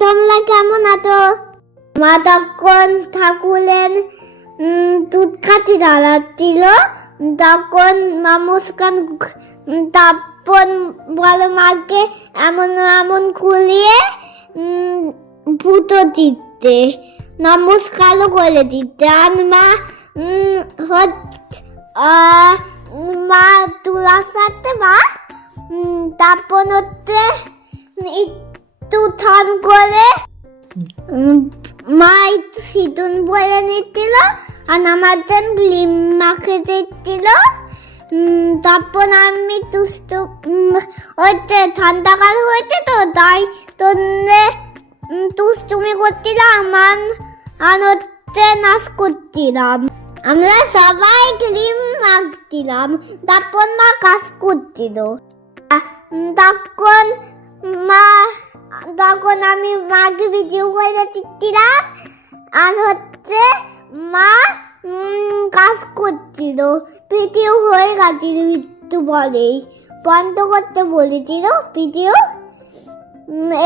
তোমরা কেমন আছো মা তখন ঠাকুরের দুধ খাতি দাঁড়াচ্ছিল তখন নমস্কার তারপর বলো মাকে এমন এমন খুলিয়ে ভূতো দিতে, নমস্কারও করে দিতে। আর মা মা, তুলার সাথে মা তারপর হচ্ছে একটু থান করে মা একটু সিঁদুর বলে নিচ্ছিল আর আমার জন্য ক্লিম মাখে দিচ্ছিল। তারপর আমি উম, হচ্ছে ঠান্ডাকাল হয়েছে তো তাই তোদের দুষ্টুমি করছিলাম আর আর হচ্ছে নাচ করছিলাম। আমরা সবাই ক্রিম মাখছিলাম তারপর মা কাজ করছিল। তখন মা, তখন আমি মাকে ভিডিও করে দিচ্ছিলাম আর হচ্ছে মা কাজ করছিল ভিডিও হয়ে গেছিল একটু বলেই বন্ধ করতে বলেছিল ভিডিও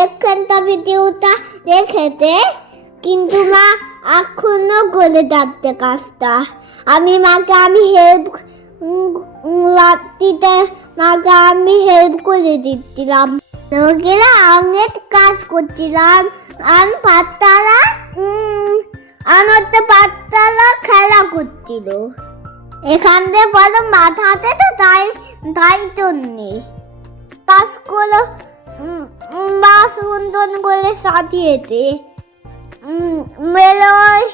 এখানটা ভিডিওটা রেখেতে কিন্তু মা এখনও করে যাচ্ছে কাজটা। আমি, মাকে আমি হেল্প রাত্রিতে মাকে আমি হেল্প করে দিচ্ছিলাম। লোকেরা অনেক কাজ করছিলাম। আমি বাচ্চারা উম, আমার তো খেলা করছিল। এখান থেকে বলো মাথাতে তো তাই তাই জন্যে উম, মা সুন্দর করে সাজিয়েছে মেলোয়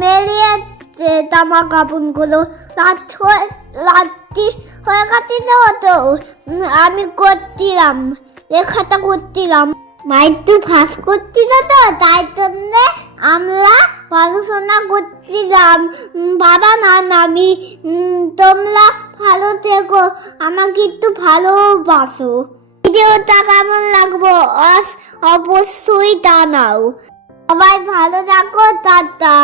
মেলিয়েছে জামা কাপড়গুলো রাত হয়ে রাত্রি হয়ে না হতো আমি করছিলাম। লেখাটা করছিলাম। মায়ের তো ফাঁস করছিল তো, তাই জন্য আমরা পড়াশোনা করছিলাম। বাবা না আমি তোমরা ভালো থেকো, আমাকে একটু ভালোবাসো। ভিডিওটা কেমন লাগবো? অবশ্যই জানাও। সবাই ভালো থাকো, টাটা।